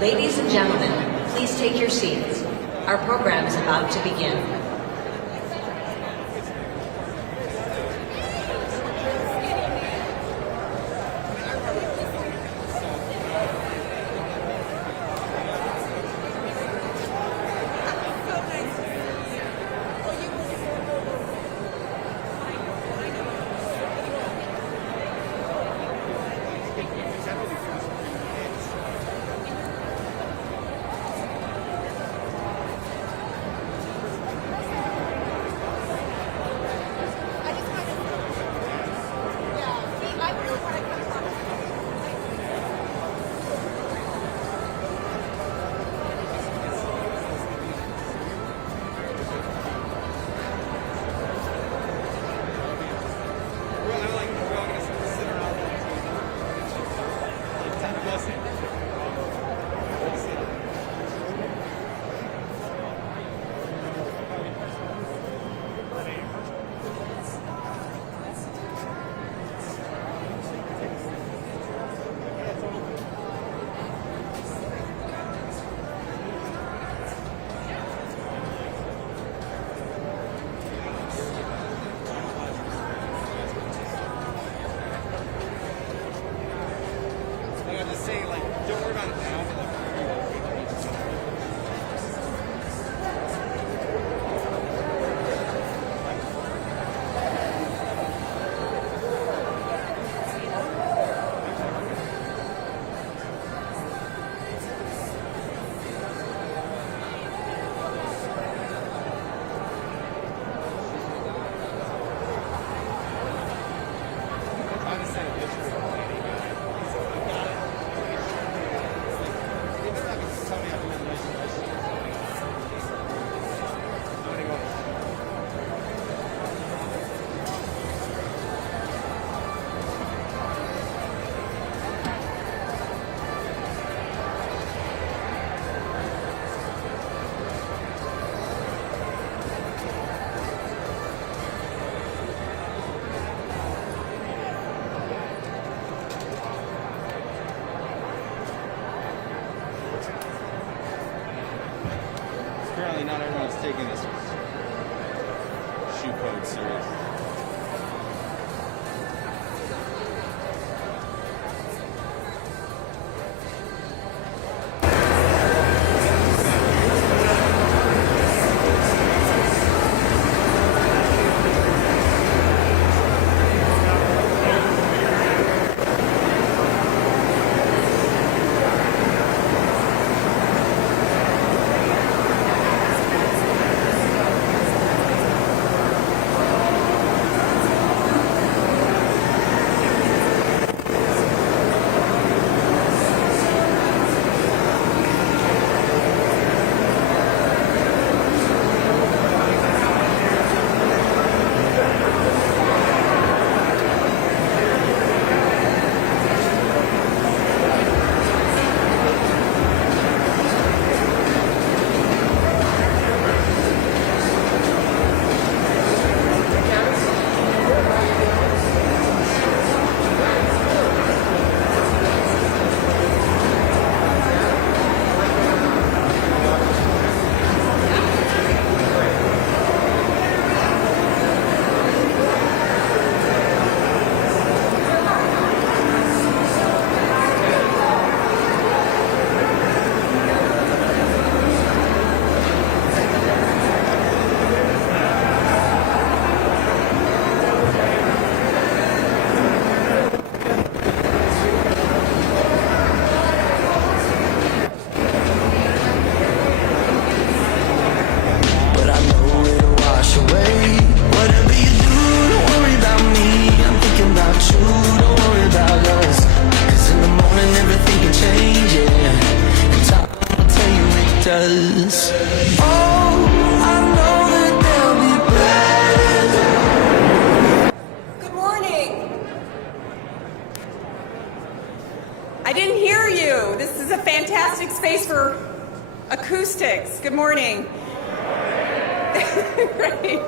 Ladies and gentlemen, please take your seats. Our program is about to begin. Apparently not everyone's taking this shoe code serious. I didn't hear you. This is a fantastic space for acoustics. Good morning. Right.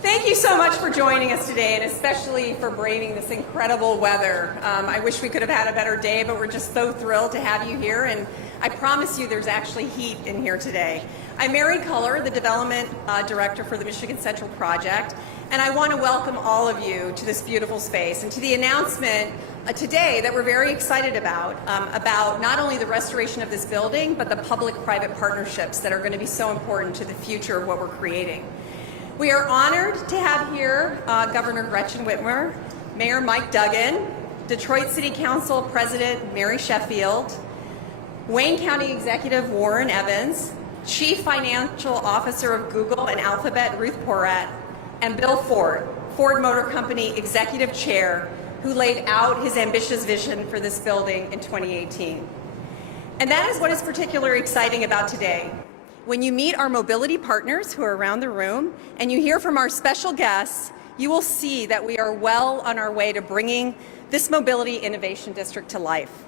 Thank you so much for joining us today, and especially for braving this incredible weather. I wish we could have had a better day, but we're just so thrilled to have you here, and I promise you there's actually heat in here today. I'm Mary Culler, the Development Director for the Michigan Central Project, and I want to welcome all of you to this beautiful space and to the announcement today that we're very excited about not only the restoration of this building, but the public-private partnerships that are going to be so important to the future of what we're creating. We are honored to have here Governor Gretchen Whitmer, Mayor Mike Duggan, Detroit City Council President Mary Sheffield, Wayne County Executive Warren Evans, Chief Financial Officer of Google and Alphabet Ruth Porat, and Bill Ford, Ford Motor Company Executive Chair, who laid out his ambitious vision for this building in 2018. And that is what is particularly exciting about today. When you meet our mobility partners who are around the room and you hear from our special guests, you will see that we are well on our way to bringing this Mobility Innovation District to life.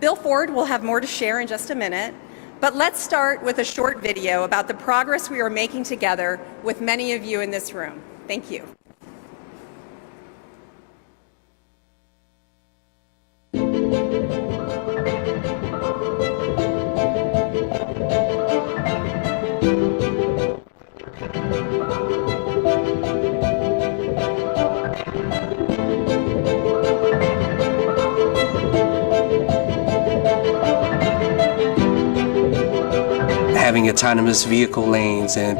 Bill Ford will have more to share in just a minute, but let's start with a short video about the progress we are making together with many of you in this room. Thank you. Having autonomous vehicle lanes and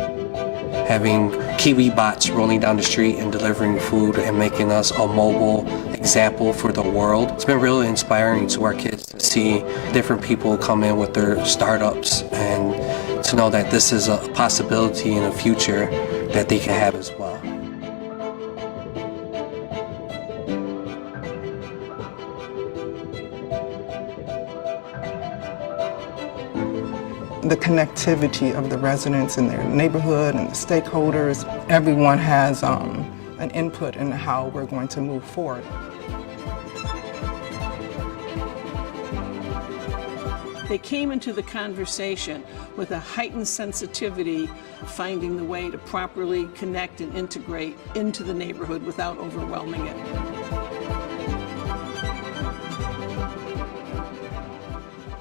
having Kiwi bots rolling down the street and delivering food and making us a mobile example for the world. It's been really inspiring to our kids to see different people come in with their startups and to know that this is a possibility in the future that they can have as well. The connectivity of the residents in their neighborhood and the stakeholders, everyone has an input in how we're going to move forward. They came into the conversation with a heightened sensitivity, finding the way to properly connect and integrate into the neighborhood without overwhelming it.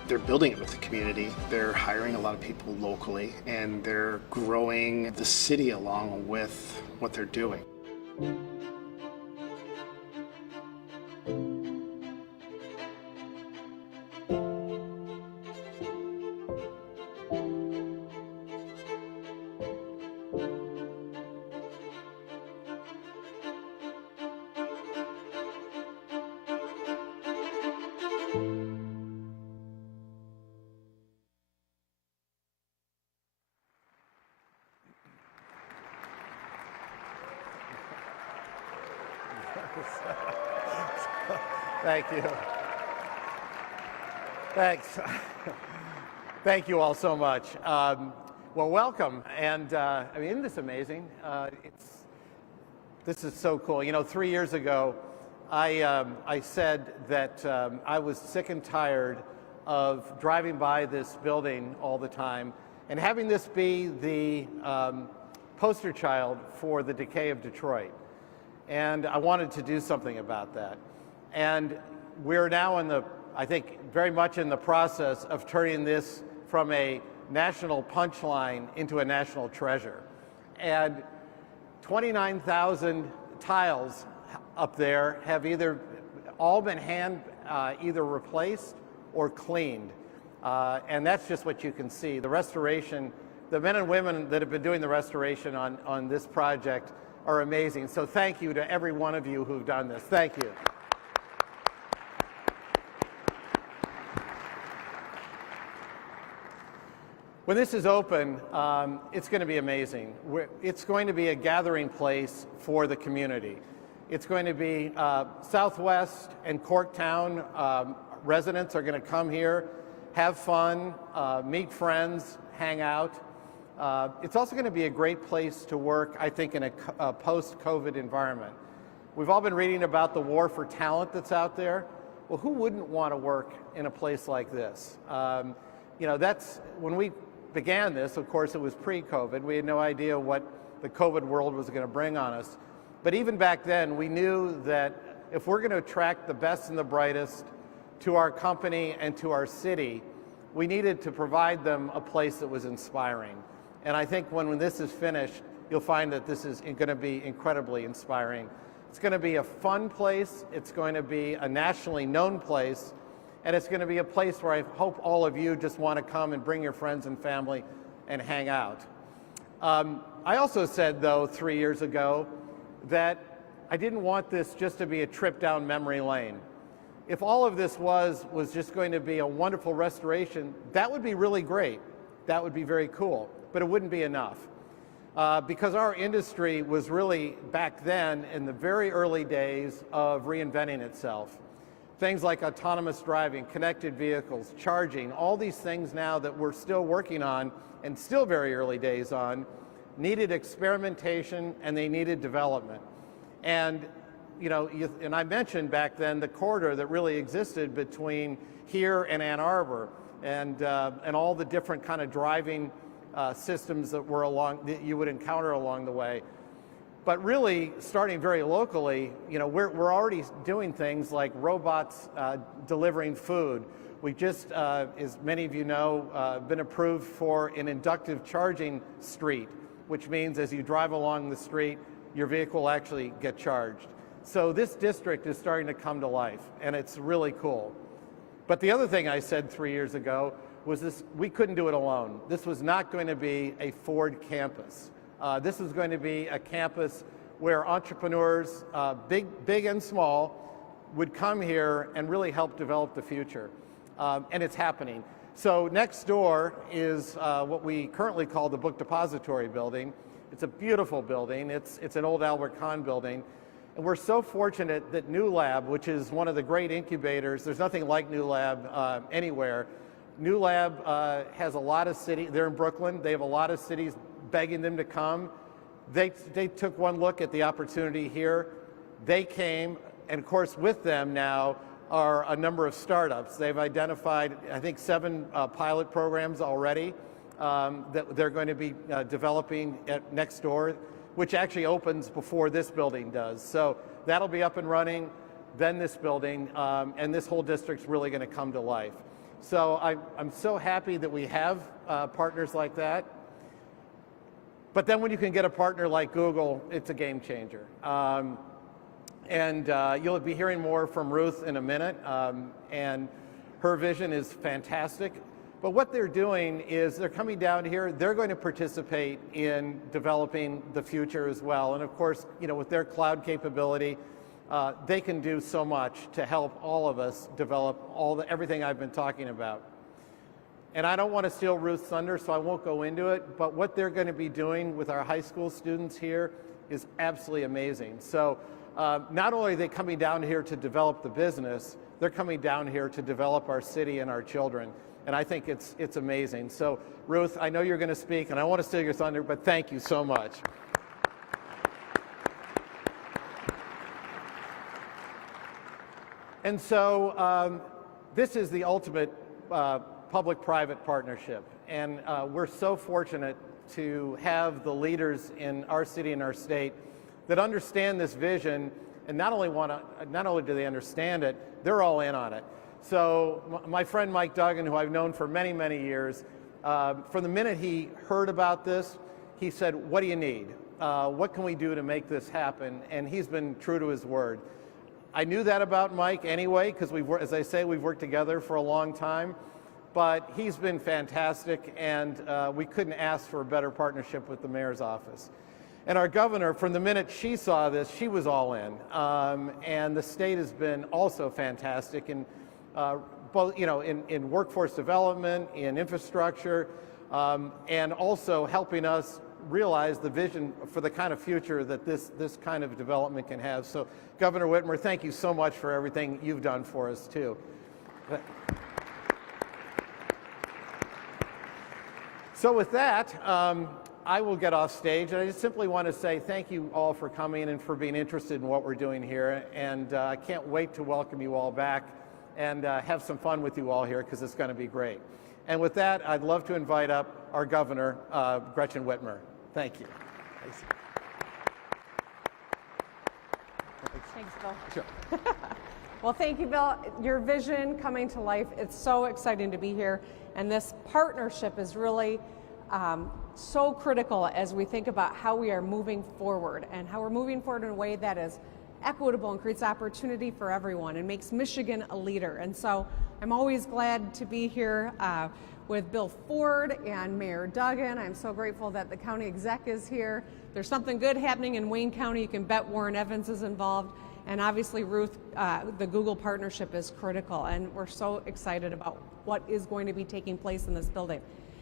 They're building it with the community. They're hiring a lot of people locally, and they're growing the city along with what they're doing. Thank you. Thanks. Thank you all so much. Well, welcome. And I mean, isn't this amazing? This is so cool. You know, 3 years ago, I said that I was sick and tired of driving by this building all the time and having this be the poster child for the decay of Detroit. And I wanted to do something about that. And we're now I think, very much in the process of turning this from a national punchline into a national treasure. And 29,000 tiles up there have either all been either replaced or cleaned. And that's just what you can see. The restoration, the men and women that have been doing the restoration on this project are amazing. So thank you to every one of you who've done this. Thank you. When this is open, it's going to be amazing. It's going to be a gathering place for the community. It's going to be Southwest and Corktown residents are going to come here, have fun, meet friends, hang out. It's also going to be a great place to work, I think, in a post-COVID environment. We've all been reading about the war for talent that's out there. Well, who wouldn't want to work in a place like this? You know, that's when we began this. Of course, it was pre-COVID. We had no idea what the COVID world was going to bring on us. But even back then, we knew that if we're going to attract the best and the brightest to our company and to our city, we needed to provide them a place that was inspiring. And I think when this is finished, you'll find that this is going to be incredibly inspiring. It's going to be a fun place, it's going to be a nationally known place, and it's going to be a place where I hope all of you just want to come and bring your friends and family and hang out. I also said, though, 3 years ago, that I didn't want this just to be a trip down memory lane. If all of this was just going to be a wonderful restoration, that would be really great. That would be very cool, but it wouldn't be enough. Because our industry was really, back then, in the very early days of reinventing itself. Things like autonomous driving, connected vehicles, charging, all these things now that we're still working on, and still very early days on, needed experimentation and they needed development. And and I mentioned back then the corridor that really existed between here and Ann Arbor, and all the different kind of driving systems that that you would encounter along the way. But really, starting very locally, we're already doing things like robots delivering food. We just, as many of you know, been approved for an inductive charging street, which means as you drive along the street, your vehicle will actually get charged. So this district is starting to come to life, and it's really cool. But the other thing I said 3 years ago was this: we couldn't do it alone. This was not going to be a Ford campus. This was going to be a campus where entrepreneurs, big and small, would come here and really help develop the future. And it's happening. So next door is what we currently call the Book Depository Building. It's a beautiful building. It's an old Albert Kahn building. And we're so fortunate that New Lab, which is one of the great incubators, there's nothing like New Lab anywhere. New Lab has a lot of cities, they're in Brooklyn, they have a lot of cities begging them to come. They took one look at the opportunity here. They came, and of course with them now are a number of startups. They've identified, I think, 7 pilot programs already that they're going to be developing next door, which actually opens before this building does. So that'll be up and running, then this building, and this whole district's really going to come to life. So I'm so happy that we have partners like that. But then when you can get a partner like Google, it's a game changer. And you'll be hearing more from Ruth in a minute, and her vision is fantastic. But what they're doing is they're coming down here, they're going to participate in developing the future as well. And of course, with their cloud capability, they can do so much to help all of us develop everything I've been talking about. And I don't want to steal Ruth's thunder, so I won't go into it, but what they're going to be doing with our high school students here is absolutely amazing. So not only are they coming down here to develop the business, they're coming down here to develop our city and our children. And I think it's amazing. So Ruth, I know you're going to speak, and I don't want to steal your thunder, but thank you so much. And so this is the ultimate public-private partnership. And we're so fortunate to have the leaders in our city and our state that understand this vision, and not only do they understand it, they're all in on it. So my friend Mike Duggan, who I've known for many, many years, from the minute he heard about this, he said, "What do you need? What can we do to make this happen?" And he's been true to his word. I knew that about Mike anyway, because as I say, we've worked together for a long time. But he's been fantastic, and we couldn't ask for a better partnership with the mayor's office. And our governor, from the minute she saw this, she was all in. And the state has been also fantastic in both, in workforce development, in infrastructure, and also helping us realize the vision for the kind of future that this kind of development can have. So, Governor Whitmer, thank you so much for everything you've done for us, too. So with that, I will get off stage, and I just simply want to say thank you all for coming and for being interested in what we're doing here, and I can't wait to welcome you all back and have some fun with you all here, because it's going to be great. And with that, I'd love to invite up our governor, Gretchen Whitmer. Thank you. Thanks. Thanks, Bill. Sure. Well, thank you, Bill. Your vision coming to life, it's so exciting to be here. And this partnership is really so critical as we think about how we are moving forward and how we're moving forward in a way that is equitable and creates opportunity for everyone and makes Michigan a leader. And so I'm always glad to be here with Bill Ford and Mayor Duggan. I'm so grateful that the county exec is here. There's something good happening in Wayne County. You can bet Warren Evans is involved. And obviously, Ruth, the Google partnership is critical. And we're so excited about what is going to be taking place in this building.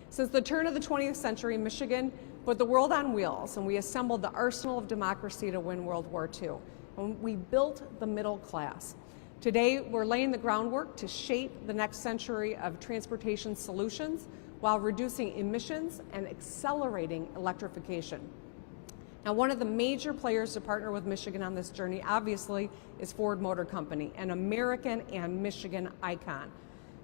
Since the turn of the 20th century, Michigan put the world on wheels, and we assembled the arsenal of democracy to win World War II. And we built the middle class. Today, we're laying the groundwork to shape the next century of transportation solutions while reducing emissions and accelerating electrification. Now, one of the major players to partner with Michigan on this journey, obviously, is Ford Motor Company, an American and Michigan icon.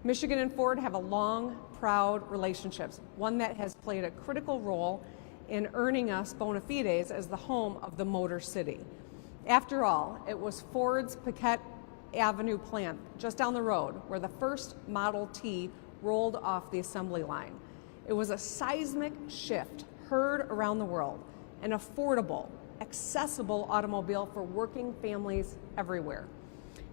Michigan and Ford have a long, proud relationships, one that has played a critical role in earning us bona fides as the home of the Motor City. After all, it was Ford's Paquette Avenue plant just down the road where the first Model T rolled off the assembly line. It was a seismic shift heard around the world, an affordable, accessible automobile for working families everywhere.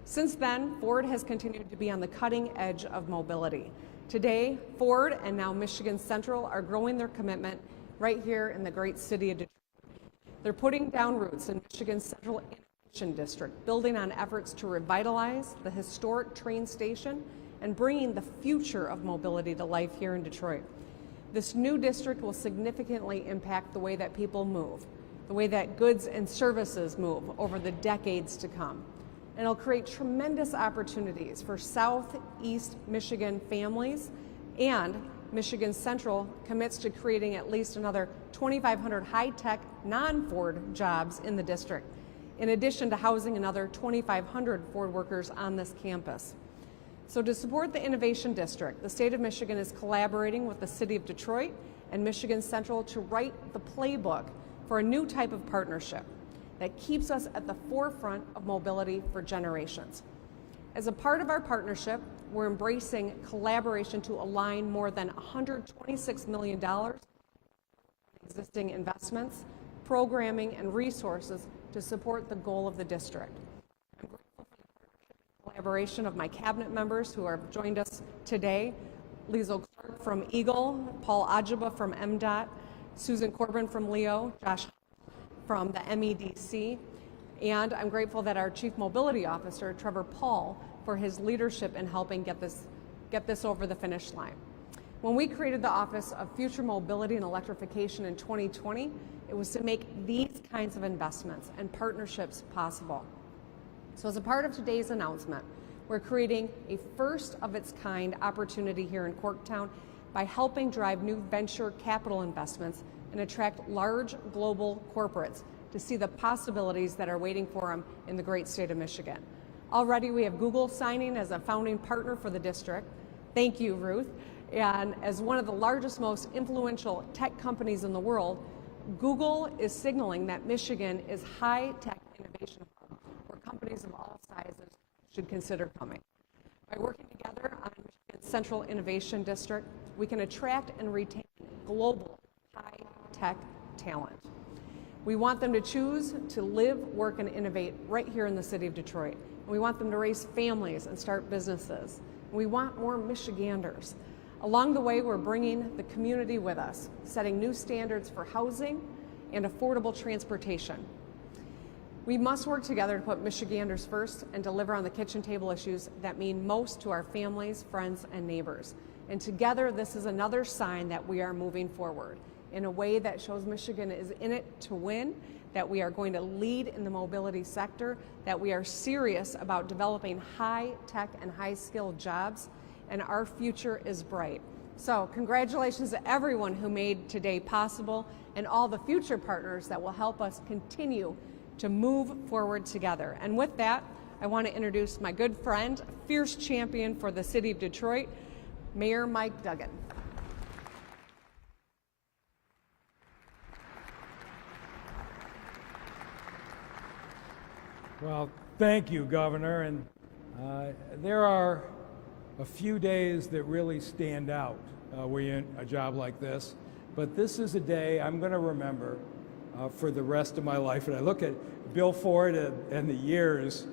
Since then, Ford has continued to be on the cutting edge of mobility. Today, Ford and now Michigan Central are growing their commitment right here in the great city of Detroit. They're putting down roots in Michigan's Central Innovation District, building on efforts to revitalize the historic train station and bringing the future of mobility to life here in Detroit. This new district will significantly impact the way that people move, the way that goods and services move over the decades to come. And it'll create tremendous opportunities for Southeast Michigan families, and Michigan Central commits to creating at least another 2,500 high-tech, non-Ford jobs in the district, in addition to housing another 2,500 Ford workers on this campus. So to support the Innovation District, the state of Michigan is collaborating with the city of Detroit and Michigan Central to write the playbook for a new type of partnership that keeps us at the forefront of mobility for generations. As a part of our partnership, we're embracing collaboration to align more than $126 million in existing investments, programming, and resources to support the goal of the district. I'm grateful for the collaboration of my cabinet members who have joined us today, Liesl Clark from Eagle, Paul Ajaba from MDOT, Susan Corbin from Leo, Josh from the MEDC, and I'm grateful that our Chief Mobility Officer, Trevor Paul, for his leadership in helping get this over the finish line. When we created the Office of Future Mobility and Electrification in 2020, it was to make these kinds of investments and partnerships possible. So as a part of today's announcement, we're creating a first-of-its-kind opportunity here in Corktown by helping drive new venture capital investments and attract large global corporates to see the possibilities that are waiting for them in the great state of Michigan. Already we have Google signing as a founding partner for the district. Thank you, Ruth. And as one of the largest, most influential tech companies in the world, Google is signaling that Michigan is high-tech innovation hub where companies of all sizes should consider coming. By working together on Michigan's Central Innovation District, we can attract and retain global high-tech talent. We want them to choose to live, work, and innovate right here in the city of Detroit. And we want them to raise families and start businesses. And we want more Michiganders. Along the way, we're bringing the community with us, setting new standards for housing and affordable transportation. We must work together to put Michiganders first and deliver on the kitchen table issues that mean most to our families, friends, and neighbors. And together, this is another sign that we are moving forward in a way that shows Michigan is in it to win, that we are going to lead in the mobility sector, that we are serious about developing high-tech and high-skilled jobs, and our future is bright. So congratulations to everyone who made today possible and all the future partners that will help us continue to move forward together. And with that, I want to introduce my good friend, fierce champion for the city of Detroit, Mayor Mike Duggan. Well, thank you, Governor. And there are a few days that really stand out when you're in a job like this. But this is a day I'm going to remember for the rest of my life. And I look at Bill Ford and the years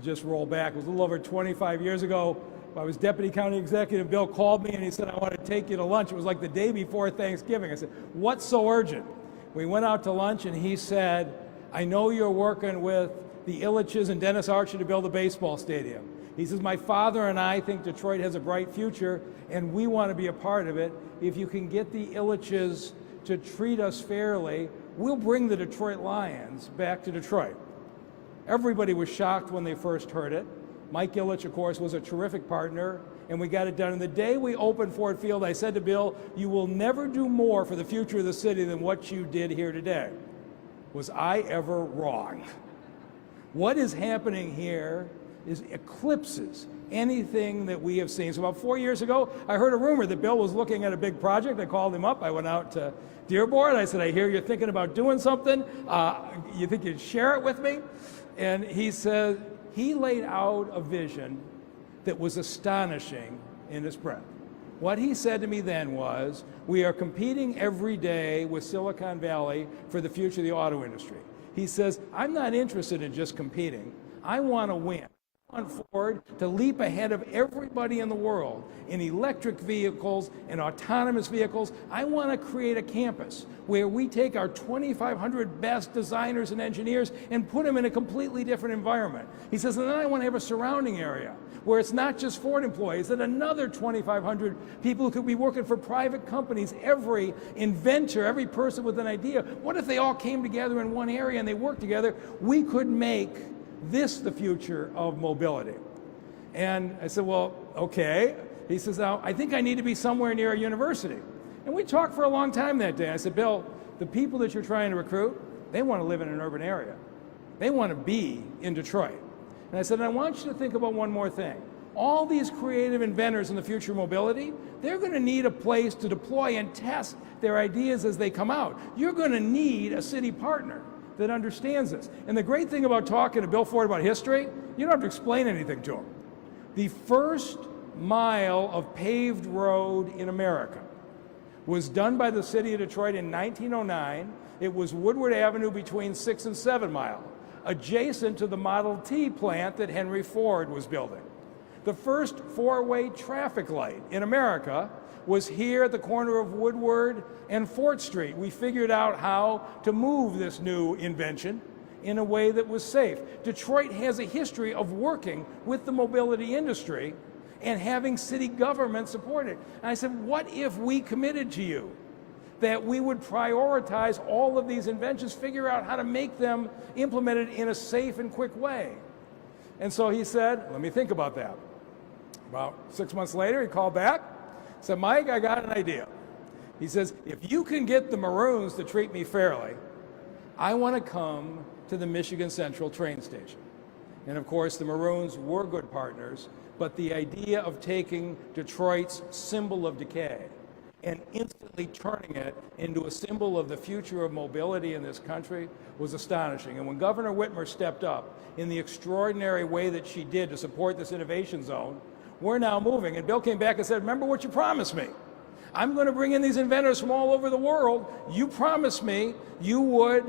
just roll back. It was a little over 25 years ago. I was Deputy County Executive. Bill called me and he said, I want to take you to lunch. It was like the day before Thanksgiving. I said, what's so urgent? We went out to lunch and he said, I know you're working with the Illiches and Dennis Archer to build a baseball stadium. He says, my father and I think Detroit has a bright future and we want to be a part of it. If you can get the Illiches to treat us fairly, we'll bring the Detroit Lions back to Detroit. Everybody was shocked when they first heard it. Mike Ilitch, of course, was a terrific partner, and we got it done. And the day we opened Ford Field, I said to Bill, you will never do more for the future of the city than what you did here today. Was I ever wrong? What is happening here is eclipses anything that we have seen. So about 4 years ago, I heard a rumor that Bill was looking at a big project. I called him up. I went out to Dearborn. I said, I hear you're thinking about doing something. You think you'd share it with me? And he said, he laid out a vision that was astonishing in its breadth. What he said to me then was, we are competing every day with Silicon Valley for the future of the auto industry. He says, I'm not interested in just competing. I want to win. I want Ford to leap ahead of everybody in the world in electric vehicles and autonomous vehicles. I want to create a campus where we take our 2,500 best designers and engineers and put them in a completely different environment. He says, and then I want to have a surrounding area where it's not just Ford employees, and another 2,500 people who could be working for private companies, every inventor, every person with an idea. What if they all came together in one area and they worked together? We could make this the future of mobility. And I said, well, okay. He says, now, I think I need to be somewhere near a university. And we talked for a long time that day. I said, Bill, the people that you're trying to recruit, they want to live in an urban area. They want to be in Detroit. And I said, and I want you to think about one more thing. All these creative inventors in the future of mobility, they're going to need a place to deploy and test their ideas as they come out. You're going to need a city partner that understands this. And the great thing about talking to Bill Ford about history, you don't have to explain anything to him. The first mile of paved road in America was done by the city of Detroit in 1909. It was Woodward Avenue between 6 and 7 Mile, adjacent to the Model T plant that Henry Ford was building. The first four-way traffic light in America was here at the corner of Woodward and Fort Street. We figured out how to move this new invention in a way that was safe. Detroit has a history of working with the mobility industry and having city government support it. And I said, what if we committed to you that we would prioritize all of these inventions, figure out how to make them implemented in a safe and quick way? And so he said, let me think about that. About 6 months later, he called back, said, Mike, I got an idea. He says, if you can get the Maroons to treat me fairly, I want to come to the Michigan Central train station. And of course, the Maroons were good partners, but the idea of taking Detroit's symbol of decay and instantly turning it into a symbol of the future of mobility in this country was astonishing. And when Governor Whitmer stepped up in the extraordinary way that she did to support this innovation zone, we're now moving. And Bill came back and said, remember what you promised me. I'm going to bring in these inventors from all over the world. You promised me you would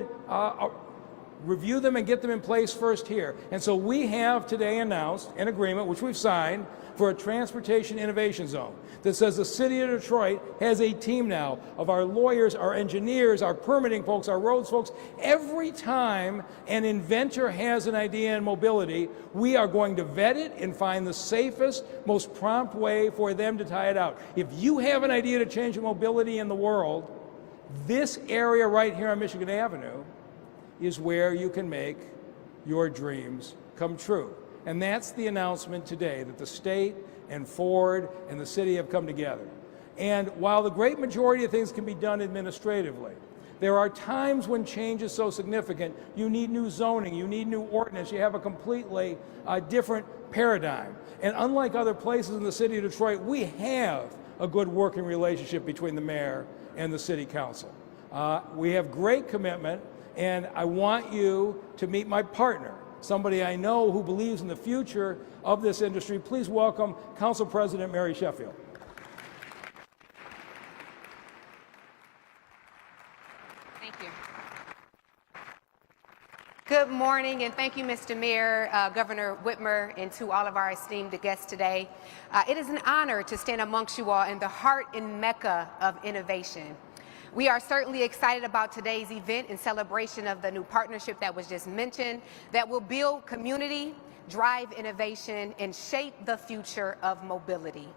review them and get them in place first here. And so we have today announced an agreement, which we've signed, for a transportation innovation zone that says the city of Detroit has a team now of our lawyers, our engineers, our permitting folks, our roads folks. Every time an inventor has an idea in mobility, we are going to vet it and find the safest, most prompt way for them to tie it out. If you have an idea to change mobility in the world, this area right here on Michigan Avenue is where you can make your dreams come true. And that's the announcement today, that the state and Ford and the city have come together. And while the great majority of things can be done administratively, there are times when change is so significant, you need new zoning, you need new ordinance, you have a completely different paradigm. And unlike other places in the city of Detroit, we have a good working relationship between the mayor and the city council. We have great commitment, and I want you to meet my partner somebody I know who believes in the future of this industry. Please welcome Council President Mary Sheffield. Thank you. Good morning, and thank you, Mr. Mayor, Governor Whitmer, and to all of our esteemed guests today. It is an honor to stand amongst you all in the heart and mecca of innovation. We are certainly excited about today's event in celebration of the new partnership that was just mentioned that will build community, drive innovation, and shape the future of mobility.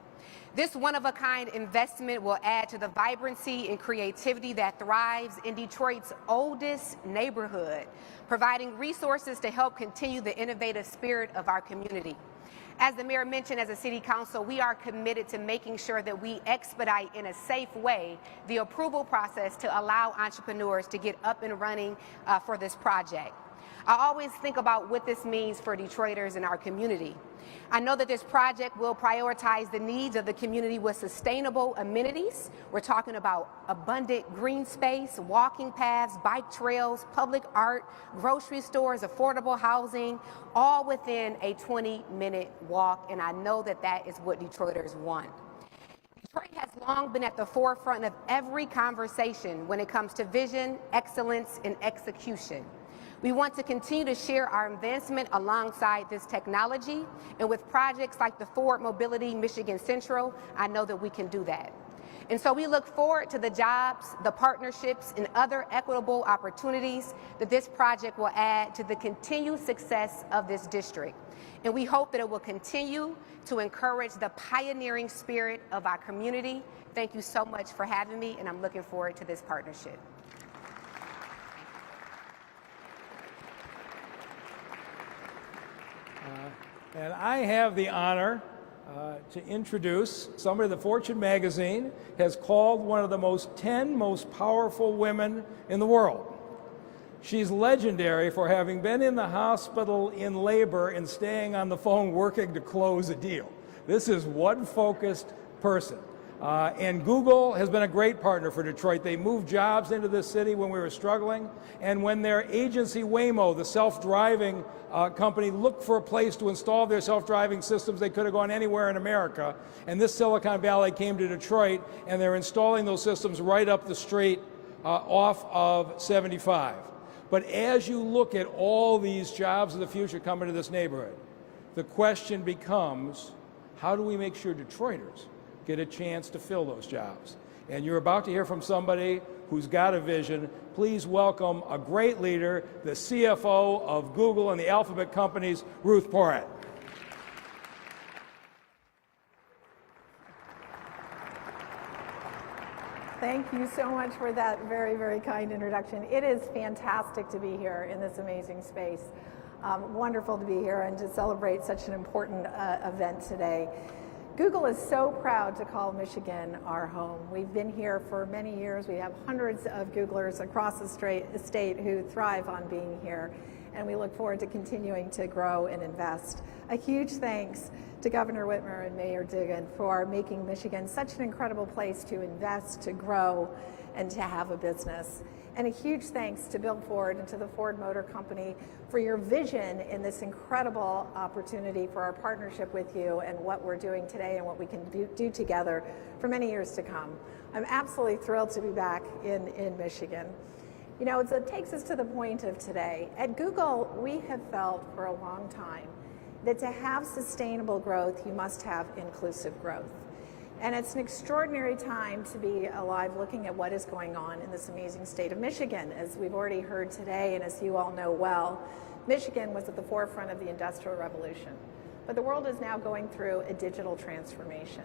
This one-of-a-kind investment will add to the vibrancy and creativity that thrives in Detroit's oldest neighborhood, providing resources to help continue the innovative spirit of our community. As the mayor mentioned, as a city council, we are committed to making sure that we expedite in a safe way the approval process to allow entrepreneurs to get up and running for this project. I always think about what this means for Detroiters and our community. I know that this project will prioritize the needs of the community with sustainable amenities. We're talking about abundant green space, walking paths, bike trails, public art, grocery stores, affordable housing, all within a 20-minute walk, and I know that that is what Detroiters want. Detroit has long been at the forefront of every conversation when it comes to vision, excellence, and execution. We want to continue to share our advancement alongside this technology, and with projects like the Ford Mobility Michigan Central, I know that we can do that. And so we look forward to the jobs, the partnerships, and other equitable opportunities that this project will add to the continued success of this district. And we hope that it will continue to encourage the pioneering spirit of our community. Thank you so much for having me, and I'm looking forward to this partnership. And I have the honor to introduce somebody that Fortune magazine has called one of the 10 most powerful women in the world. She's legendary for having been in the hospital in labor and staying on the phone working to close a deal. This is one focused person. And Google has been a great partner for Detroit. They moved jobs into this city when we were struggling. And when their agency Waymo, the self-driving company, looked for a place to install their self-driving systems, they could have gone anywhere in America. And this Silicon Valley came to Detroit, and they're installing those systems right up the street off of 75. But as you look at all these jobs of the future coming to this neighborhood, the question becomes, how do we make sure Detroiters get a chance to fill those jobs? And you're about to hear from somebody who's got a vision. Please welcome a great leader, the CFO of Google and the Alphabet companies, Ruth Porat. Thank you so much for that very, very kind introduction. It is fantastic to be here in this amazing space. Wonderful to be here and to celebrate such an important event today. Google is so proud to call Michigan our home. We've been here for many years. We have hundreds of Googlers across the state who thrive on being here, and we look forward to continuing to grow and invest. A huge thanks to Governor Whitmer and Mayor Duggan for making Michigan such an incredible place to invest, to grow, and to have a business. And a huge thanks to Bill Ford and to the Ford Motor Company for your vision in this incredible opportunity for our partnership with you and what we're doing today and what we can do together for many years to come. I'm absolutely thrilled to be back in Michigan. You know, it takes us to the point of today. At Google, we have felt for a long time that to have sustainable growth, you must have inclusive growth. And it's an extraordinary time to be alive looking at what is going on in this amazing state of Michigan. As we've already heard today, and as you all know well, Michigan was at the forefront of the Industrial Revolution. But the world is now going through a digital transformation.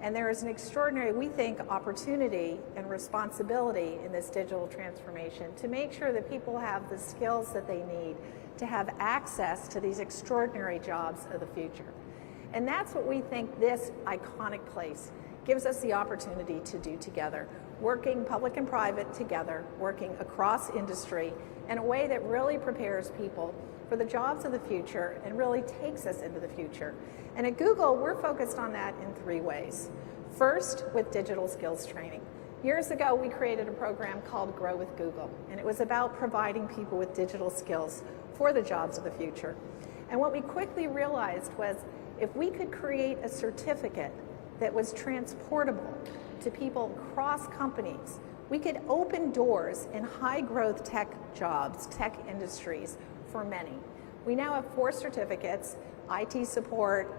And there is an extraordinary, we think, opportunity and responsibility in this digital transformation to make sure that people have the skills that they need to have access to these extraordinary jobs of the future. And that's what we think this iconic place gives us the opportunity to do together, working public and private together, working across industry in a way that really prepares people for the jobs of the future and really takes us into the future. And at Google, we're focused on that in 3 ways. First, with digital skills training. Years ago, we created a program called Grow with Google, and it was about providing people with digital skills for the jobs of the future. And what we quickly realized was if we could create a certificate that was transportable to people across companies, we could open doors in high-growth tech jobs, tech industries for many. We now have 4 certificates: IT support,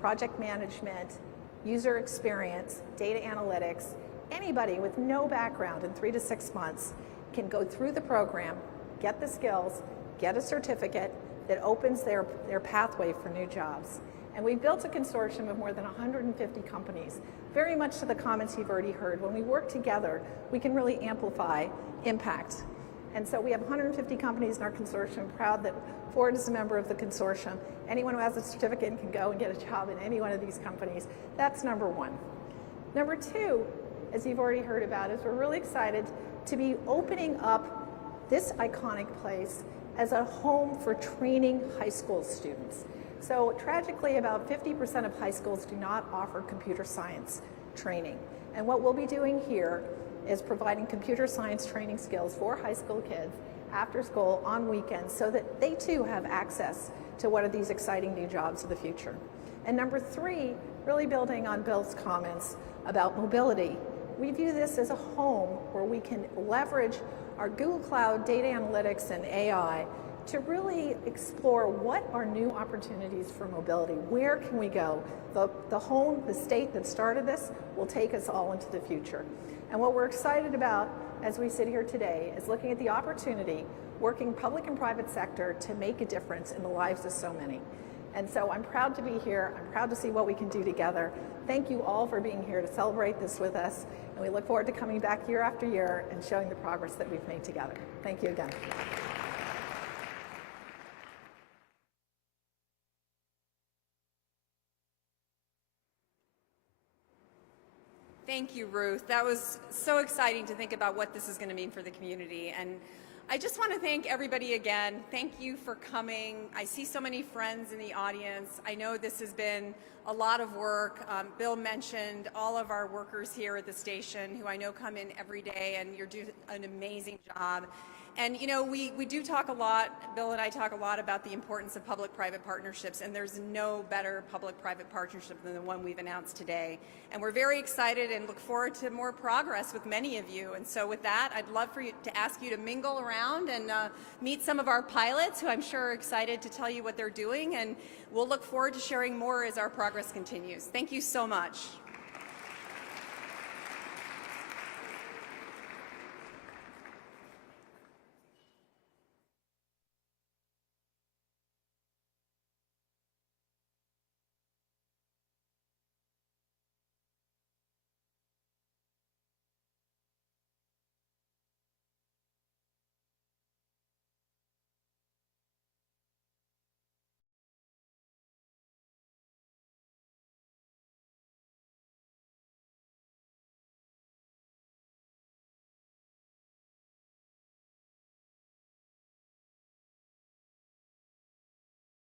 project management, user experience, data analytics. Anybody with no background in 3 to 6 months can go through the program, get the skills, get a certificate that opens their pathway for new jobs. And we've built a consortium of more than 150 companies, very much to the comments you've already heard. When we work together, we can really amplify impact. And so we have 150 companies in our consortium. I'm proud that Ford is a member of the consortium. Anyone who has a certificate can go and get a job in any one of these companies. That's number 1. Number 2, as you've already heard about, is we're really excited to be opening up this iconic place as a home for training high school students. So tragically, about 50% of high schools do not offer computer science training. And what we'll be doing here is providing computer science training skills for high school kids after school on weekends so that they too have access to what are these exciting new jobs of the future. And number 3, really building on Bill's comments about mobility. We view this as a home where we can leverage our Google Cloud data analytics and AI to really explore what are new opportunities for mobility. Where can we go? The state that started this will take us all into the future. And what we're excited about as we sit here today is looking at the opportunity, working public and private sector to make a difference in the lives of so many. And so I'm proud to be here. I'm proud to see what we can do together. Thank you all for being here to celebrate this with us. And we look forward to coming back year after year and showing the progress that we've made together. Thank you again. Thank you, Ruth. That was so exciting to think about what this is going to mean for the community. And I just want to thank everybody again. Thank you for coming. I see so many friends in the audience. I know this has been a lot of work. Bill mentioned all of our workers here at the station who I know come in every day, and you're doing an amazing job. And you know, we do talk a lot, Bill and I talk a lot about the importance of public-private partnerships, and there's no better public-private partnership than the one we've announced today. And we're very excited and look forward to more progress with many of you. And so with that, I'd love for you to ask you to mingle around and meet some of our pilots who I'm sure are excited to tell you what they're doing, and we'll look forward to sharing more as our progress continues. Thank you so much.